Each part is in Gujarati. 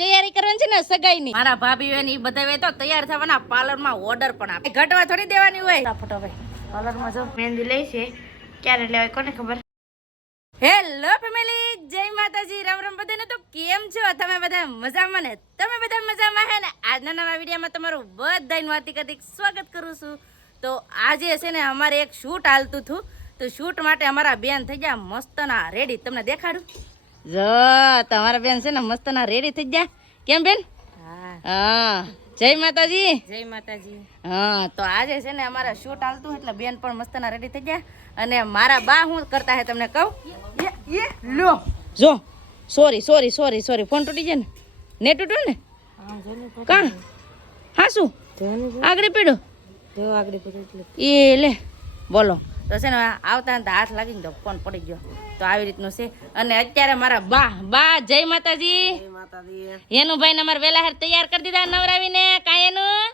તૈયારી કરવાની છે ને સગાઈની. મારા ભાભી હોય ને એ બધા તો તૈયાર થવાના પાર્લરમાં ઓર્ડર પણ આપે. ઘટવા થોડી દેવાની હોય. ફટાફટ પાર્લરમાં જો મહેંદી લઈ છે. ક્યારે લેવાય કોને ખબર? હેલો ફેમિલી જય માતાજી. રામ રામ બધાને તો કેમ છો? તમે બધા મજામાં ને? તમે બધા મજામાં હે ને? આજના નવા વિડીયોમાં તમારું બધાનું હાર્દિક હાર્દિક સ્વાગત કરું છું. તો આજે છે ને અમારે એક શૂટ હાલતું હતું. તો શૂટ માટે અમારા બેન થઈ ગયા મસ્તના. રેડી તમને દેખાડું? જો તમારા બેન છે ને મસ્તના રેડી થઈ ગયા. કેમ બેન? હા. જય માતાજી. જય માતાજી. હા તો આજે છે ને અમારા શૂટ હાલતું એટલે બેન પણ મસ્તના રેડી થઈ ગયા. અને મારા બા શું કરતા હે તમને કહું? લો. જો sorry sorry sorry sorry phone તૂટી જાય ને? ને તૂટ્યું ને? કાં? હા શું? આગળ પીડો આગળ પડ્યું એ લે બોલો. તો છે ને આવતા ને હાથ લાગીને તો ફોન પડી ગયો. તો આવી રીતનું છે. અને અત્યારે મારા બા બા જય માતાજી. એનું ભાઈ ને અમારે વેલા હાર તૈયાર કરી દીધા નવરાવીને. કાંઈ એનું?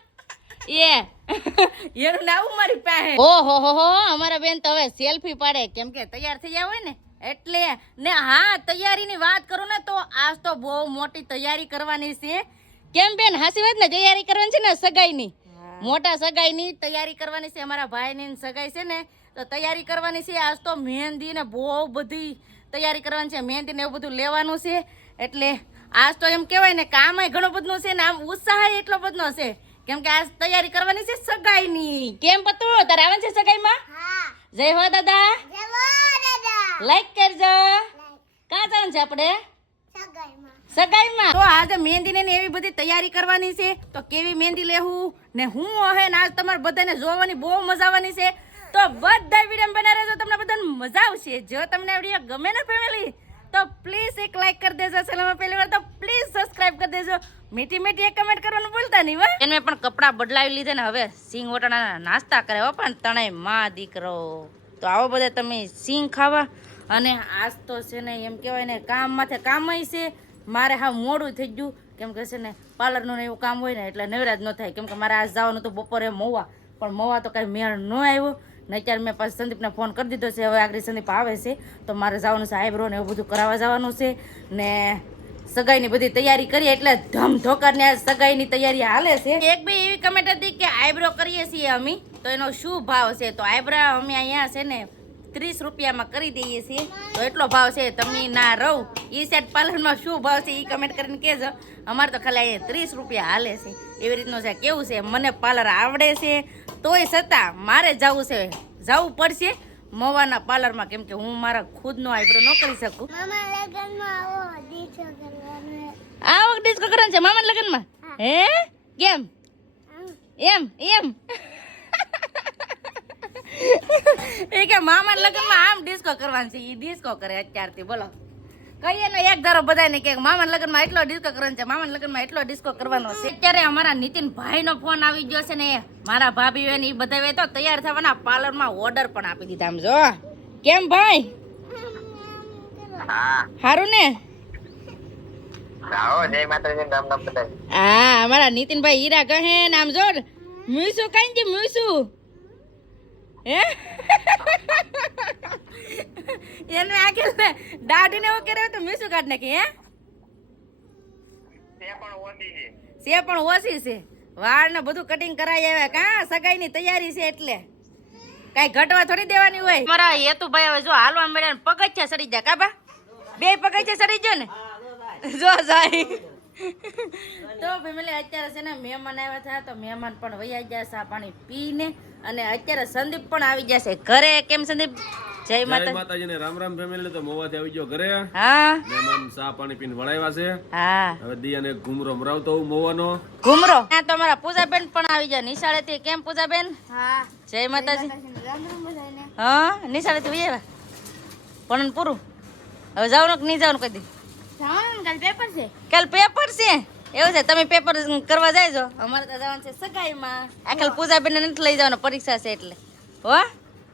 એ. એનું નામ મારી પાસે. ઓહો હો હો અમારા બેન તો હવે સેલ્ફી પાડે. કેમ કે તૈયાર થઈ ગયા હોય ને એટલે ને હા તૈયારીની વાત કરું ને તો આજ તો બહુ મોટી તૈયારી કરવાની છે. કેમ બેન હાસી વાત ને? તૈયારી કરવાની છે ને સગાઈની? મોટા સગાઈની તૈયારી કરવાની છે. અમારા ભાઈની સગાઈ છે ને તો તૈયારી કરવાની છે. આજ તો મહેંદી ને બહુ બધી તૈયારી કરવાની છે. મહેંદી ને એવું બધું લેવાનું છે. એટલે આજ તો એમ કહેવાય ને કામ ઘણું બધું છે ને આમ ઉત્સાહ એટલો બધો છે. કેમ કે આજ તૈયારી કરવાની છે સગાઈની. કેમ પતું? તારે આવે છે સગાઈમાં? જય હો દાદા. લાઈક કરજો. કાં જવાનું છે આપણે? સગાઈમાં. તો આજે મહેંદી ને એવી બધી તૈયારી કરવાની છે. તો કેવી મહેંદી લેવું ને હું હે ને આજ તમારે બધાને જોવાની બહુ મજા આવવાની છે. તો બધા વીડિયો બના રહેજો, તમને બધાને મજા આવશે. જો તમને વીડિયો ગમે ને ફેમિલી તો પ્લીઝ એક લાઈક કરી દેજો. ચેનલમાં પહેલી વાર તો પ્લીઝ સબસ્ક્રાઇબ કરી દેજો. મીઠી મીઠી એક કમેન્ટ કરવાનું ભૂલતા નહીં, હો. એને પણ કપડાં બદલાવી લીધે ને, હવે સિંગ વટાણાના નાસ્તા કરે, હો, પણ તણાઈ માં દીકરો. તો આવો બધા તમે સિંગ ખાવા. અને આજ તો છે ને, એમ કહેવાય ને, કામ માથે કામ છે. મારે હા મોડું થઈ ગયું. કેમ કે છે ને, પાર્લરનું એવું કામ હોય ને, એટલે નવરાજ ન થાય. કેમ કે મારે આજ જવાનું તો બપોરે મોવા. પણ મોવા તો કાંઈ મેળ ન આવ્યો. અત્યારે મેં પાછું સંદીપને ફોન કરી દીધો છે, હવે આગળ સંદીપ આવે છે, તો મારે જવાનું છે આઈબ્રો ને એવું બધું કરાવવા જવાનું છે. ને સગાઈની બધી તૈયારી કરીએ એટલે ધમ ધોકારની આ સગાઈની તૈયારી હાલે છે. એક બે એવી કમેન્ટ હતી કે આઈબ્રો કરીએ છીએ અમે, તો એનો શું ભાવ છે? તો આઈબ્રો અમે અહીંયા છે ને ત્રીસ રૂપિયામાં કરી દઈએ છીએ. તો એટલો ભાવ છે તમે ના રહો. એ સેટ પાર્લરમાં શું ભાવ છે એ કમેન્ટ કરીને કહેજો. અમારે તો ખાલી અહીંયા ત્રીસ રૂપિયા હાલે છે. એવી રીતનું છે કેવું છે મને પાર્લર આવડે છે. તોય છતાં મારે જવું છે જવું પડશે મવાના પાર્લરમાં. કેમ કે હું મારા ખુદનો આઈબ્રો ન કરી શકું. આ વખત ડિસ્કો કરવાનું. છે મામાના લગ્નમાં? હે. કેમ? એમ એમ. એ કે મામાના લગ્નમાં આમ ડિસ્કો કરવાનું છે એ ડિસ્કો કરે અત્યારથી બોલો. કહીએ ને એક ધારો બધાને કે મામાના લગ્નમાં એટલો ડિસ્કો કરવાનો છે મામાના લગ્નમાં એટલો ડિસ્કો કરવાનો છે. અત્યારે અમારા નીતિન ભાઈનો ફોન આવી ગયો છે ને મારા ભાભી હોય ને એ બધા તો તૈયાર થવાના પાર્લરમાં ઓર્ડર પણ આપી દીધા આમ જો. કેમ ભાઈ? સારું ને? બધા હા અમારા નીતિનભાઈ હીરા કહે ને આમ જો મીસુ કઈ મીસુ? હે? એને આખે દાઢી ને એવું તો મ્યુસુ કાઢ નાખી હે? સે પણ ઓછી છે. છે પણ ઓછી છે. વાળ ને બધું કટિંગ કરાઈ આવ્યા કા સગાઈ ની તૈયારી છે એટલે. કઈ ઘટવા થોડી દેવાની હોય? મારા હેતુભાઈ હવે જો હાલવા મળ્યા ને પગથિયા સડી જાય કાબા બે? પગથિયા સડી ગયો ને? જો જાય તો ફેમિલી અત્યારે છે ને મહેમાન આવ્યા થયા તો મહેમાન પણ વૈયા ગયા સા પાણી પીને અને અત્યારે સંદીપ પણ આવી જશે. ઘરે કેમ સંદીપ? જય જય માતાજી. ને રામ રામ ફેમિલી તો મોવાથી આવી ગયો ઘરે. હા. મહેમાન ચા પાણી પીને વળાવ્યા છે. હા. હવે દિયાને ઘૂમરો મરાવતો હું મોવાનો. ઘુમરો? આ તો અમારા પૂજાબેન પણ આવી ગયા. નિશાળે થી કેમ પૂજાબેન? હા. જય માતાજી. હા? નિશાળે થી આવ્યા? પણ પૂરું હવે જાવ કે નહીં જવાનું કદી પેપર છે. કાલ પેપર છે? એવું છે તમે પેપર કરવા જાયજો. અમારે તો જવાનું છે સગાઈમાં. આખા કાલ પૂજાબેન નથી લઈ જવાનું પરીક્ષા છે એટલે. હો?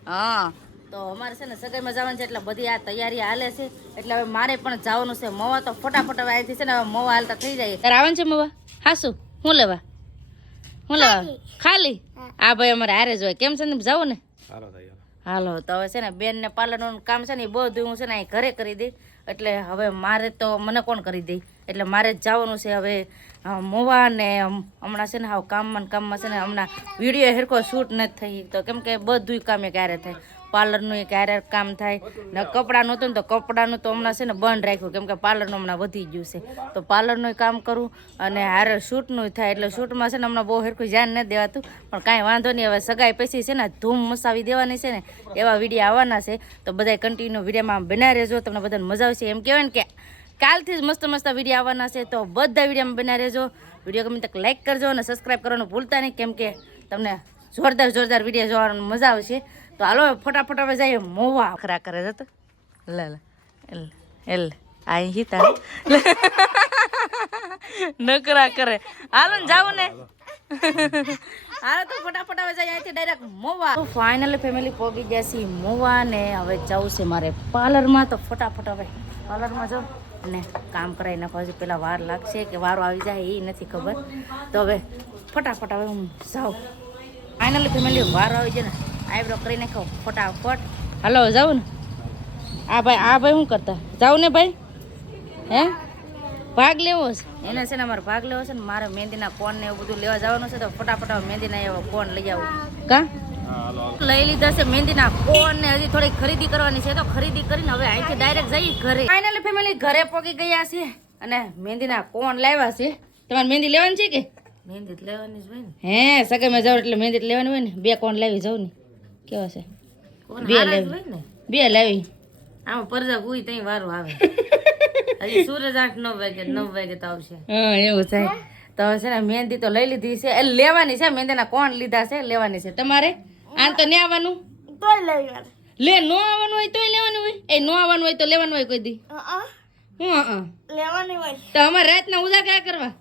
હા. તો અમારે છે ને સગાઈમાં જવાનું છે એટલે બધી આ તૈયારી હાલે છે. એટલે હવે મારે પણ જવાનું છે મવા તો ફટાફટ હવે અહીંથી છે ને હવે મવા હાલતા થઈ જાય. તારે આવવાનું છે મવા? હાસુ હું લેવા? હું લેવા? ખાલી. આ ભાઈ અમારે હારે જ હોય. કેમ છે ને જવું ને. હાલો તો હવે છે ને બેન ને પાર્લરનું કામ છે ને એ બધું હું છે ને અહીં ઘરે કરી દઈ એટલે હવે મારે તો, મને કોણ કરી દે? એટલે મારે જ જવાનું છે હવે મોવા ને હમણાં છે ને હાવ કામમાં કામમાં છે ને હમણાં વીડિયો હેરકો શૂટ નથી થઈ તો કેમ કે બધું કામે ક્યારે થાય? પાર્લરનું એ ક્યારે કામ થાય. ને કપડાં નહોતું ને તો કપડાનું તો હમણાં છે ને બંધ રાખ્યું. કેમ કે પાર્લરનું હમણાં વધી ગયું છે. તો પાર્લરનું કામ કરું અને હારે શૂટનું થાય. એટલે શૂટમાં છે ને હમણાં બહુ હેરખું ધ્યાન નથી દેવાતું. પણ કાંઈ વાંધો નહીં. હવે સગાઈ પછી છે ને ધૂમ મસાવી દેવાની છે ને એવા વીડિયો આવવાના છે. તો બધા કન્ટિન્યુ વિડીયોમાં બનાવી રહેજો. તમને બધાને મજા આવશે. એમ કહેવાય ને કે કાલથી જ મસ્ત મસ્ત વીડિયો આવવાના છે. તો બધા વિડીયોમાં બનાવી રહેજો. વીડિયો ગમે તક લાઈક કરજો અને સબસ્ક્રાઈબ કરવાનું ભૂલતા નહીં. કેમ કે તમને જોરદાર જોરદાર વીડિયો જોવાની મજા આવશે. તો હાલો ફટાફટ હવે જઈએ મોવા. ખરા કરે જતો લે લે એલ એલ આઈ હિતા નકરા કરે. હાલો ને જાવ ને. હાલો તો ફટાફટ હવે જઈએ અહીંથી ડાયરેક્ટ મોવા. તો ફાઇનલી ફેમિલી પહોંચી ગયા છે મોવા ને હવે જવું છે મારે પાર્લરમાં. તો ફટાફટ હવે પાર્લરમાં જાઉં ને કામ કરાવી નાખો. છે પેલા વાર લાગશે કે વારો આવી જાય એ નથી ખબર. તો હવે ફટાફટ હવે હું જાઉં. ફાઇનલી ફેમિલી વારો આવી જાય ને. આઈબ્રો કરી નાખો ફટાફટ. હાલો જાઉં ને? આ ભાઈ આ ભાઈ શું કરતા? જાઉં ને ભાઈ? હે? ભાગ લેવો છે? એને છે ને મારે ભાગ લેવો છે ને મારે મહેંદીના કોન ને એવું બધું લેવા જવાનું છે તો ફટાફટ મહેંદીના એવો કોન લઈ આવું. કા? લઈ લીધા છે મહેંદીના કોન ને હજી થોડી ખરીદી કરવાની છે તો ખરીદી કરીને હવે અહીંથી ડાયરેક્ટ જઈ ઘરે. ફાઇનલી ફેમિલી ઘરે પહોંચી ગયા છે અને મહેંદીના કોન લાવ્યા છે. તમારે મહેંદી લેવાની છે કે? મહેંદી લેવાની જ હોય ને. હે સગે મેં જાઉં એટલે મહેંદી લેવાની હોય ને. બે કોન લાવી જાઉં ને. કેવા છે? બે લેવી. હોય ને બે લાવી. આમાં પરજા ગુઈ તઈ વારો આવે. હજી સૂરજ આઠ નવ વાગે નવ વાગે તો આવશે. હા એવું થાય તો છે ને મહેંદી તો લઈ લીધી છે. એટલે લેવાની છે મહેંદીના કોણ લીધા છે લેવાની છે. તમારે? આમ તો ને આવવાનું? લે નો આવવાનું હોય તોય લેવાનું હોય. એ નો આવવાનું હોય તો લેવાનું હોય કોઈ દી. હું હા લેવાની હોય. તો અમારે રાતના ઉજાગરા કરવા?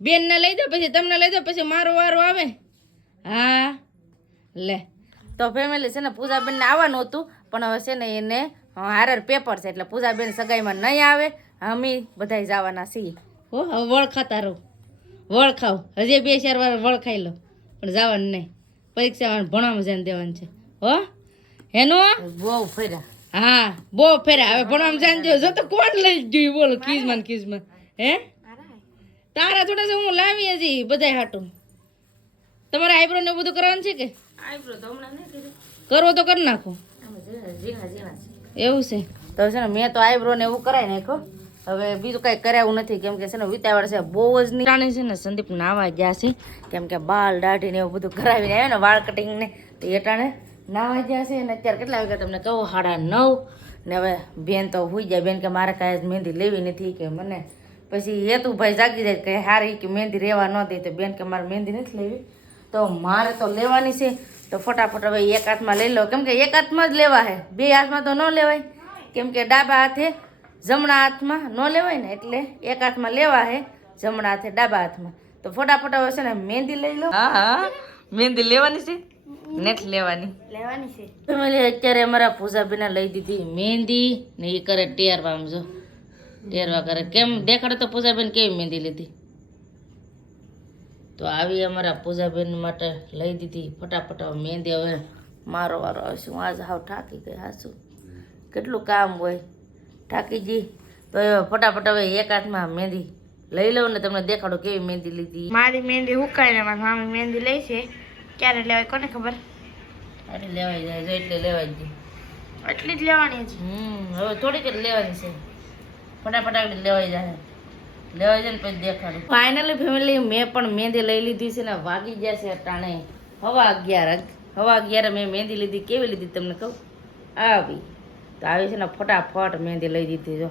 બેન ને લઈ દો પછી તમને લઈ દો પછી મારો વારો આવે. હા લે. તો ફેમિલી છે ને પૂજાબેનને આવવાનું હતું પણ હવે છે ને એને હારર પેપર છે એટલે પૂજાબેન સગાઈમાં નહીં આવે અમે બધા જવાના છીએ. હો હવે વળખાતા રહો. વળખાવ હજી બે ચાર વાર વળખાઈ લો. પણ જવાનું નહીં. પરીક્ષામાં ભણવામાં ધ્યાન દેવાનું છે. હો? એનું બહુ ફેરા હા બહુ ફેરા હવે ભણવામાં ધ્યાન દો જો તો કોણ લઈ ગયું બોલો કિસમાં ને કિસમાં હે? તારા થોડા હું લાવી હજી બધાય હાટું. તમારે આઈબ્રો ને બધું કરવાનું છે કે? આઈબ્રો તો કરી નાખો. એવું છે. તો છે ને મેં તો આઈબ્રો ને એવું કરાવી નાખ્યો. હવે બીજું કાંઈ કરાવું નથી. કેમ કે છે ને વિતાવળ છે બહુ જ નિરાણી છે ને સંદીપ નાવા ગયા છે. કેમ કે બાલ દાઢી ને એવું બધું કરાવીને આવ્યો ને વાળ કટિંગ ને તો એટાણે ટાણે નાવા ગયા છે. અને અત્યારે કેટલા વાગ્યા તમને કહું? સાડા નવ. ને હવે બેન તો હોઈ જાય. બેન કે મારે કાંઈ મહેંદી લેવી નથી કે મને. પછી હેતુભાઈ જાગી જાય કે હારી કે મહેંદી રહેવા ન દે. તો બેન કે મારે મહેંદી નથી લેવી. તો મારે તો લેવાની છે. તો ફટાફટ હવે એક હાથમાં લઈ લો. કેમ કે એક હાથમાં જ લેવા હે. બે હાથમાં તો ન લેવાય. કેમ કે ડાબા હાથે જમણા હાથમાં ન લેવાય ને એટલે એક હાથમાં લેવા હે જમણા હાથે ડાબા હાથમાં. તો ફટાફટ હવે છે ને મહેંદી લઈ લો. હા હા. મહેંદી લેવાની છે? નેટ લેવાની. લેવાની છે. ફેમિલી અત્યારે અમારા પૂજાબેને લઈ દીધી મહેંદી ને એ કરે ટેરવા આમ જો. ટેરવા કરે. કેમ દેખાડે તો પૂજાબેન કેવી મહેંદી લીધી? તો આવી અમારા પૂજાબેન માટે લઈ દીધી ફટાફટ. મહેંદી હવે મારો વારો આવશે. હું આજ હાવ થાકી ગઈ હાસું કેટલું કામ હોય. થાકી જી તો ફટાફટ હવે એક હાથમાં મહેંદી લઈ લઉં ને તમને દેખાડો કેવી મહેંદી લીધી. મારી મહેંદી હુકાઈને મારી મામી મહેંદી લઈ છે. ક્યારે લેવાય કોને ખબર? અરે લેવાઈ જાય જો એટલે લેવાઈ ગઈ એટલી જ લેવાની છે હમ હવે થોડીક જ લેવાની છે. ફટાફટ આગળ લેવાઈ જાય. લેવાઈ જઈને પછી દેખાડું. ફાઇનલી ફેમિલી મેં પણ મહેંદી લઈ લીધી છે ને વાગી ગયા છે અટાણે. હવા અગિયાર હવા અગિયાર મેં મહેંદી લીધી. કેવી લીધી તમને કહું? આવી. તો આવી છે ને ફટાફટ મહેંદી લઈ દીધી જો.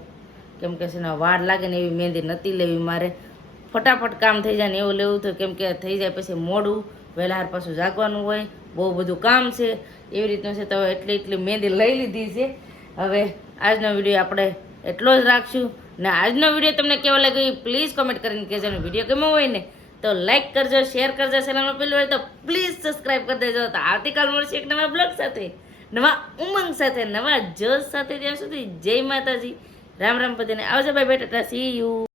કેમ કે છે ને વાર લાગે ને એવી મહેંદી નથી લેવી મારે. ફટાફટ કામ થઈ જાય ને એવું લેવું તો કેમ કે થઈ જાય પછી મોડું. વહેલા પાછું જાગવાનું હોય. બહુ બધું કામ છે. એવી રીતનું છે તો એટલી એટલી મહેંદી લઈ લીધી છે. હવે આજનો વીડિયો આપણે એટલો જ રાખશું. ને આજનો વીડિયો તમને કેવો લાગ્યો એ પ્લીઝ કોમેન્ટ કરીને કહેજો અને વીડિયો ગમ્યો હોય ને તો લાઈક કરજો શેર કરજો ચેનલમાં પેલું હોય તો પ્લીઝ સબસ્ક્રાઈબ કરી દેજો. તો આવતીકાલ મળશે એક નવા બ્લોગ સાથે, નવા ઉમંગ સાથે, નવા જોશ સાથે ત્યાં સુધી જય માતાજી. રામ રામ પતિને આવજો ભાઈ બેટા સી યુ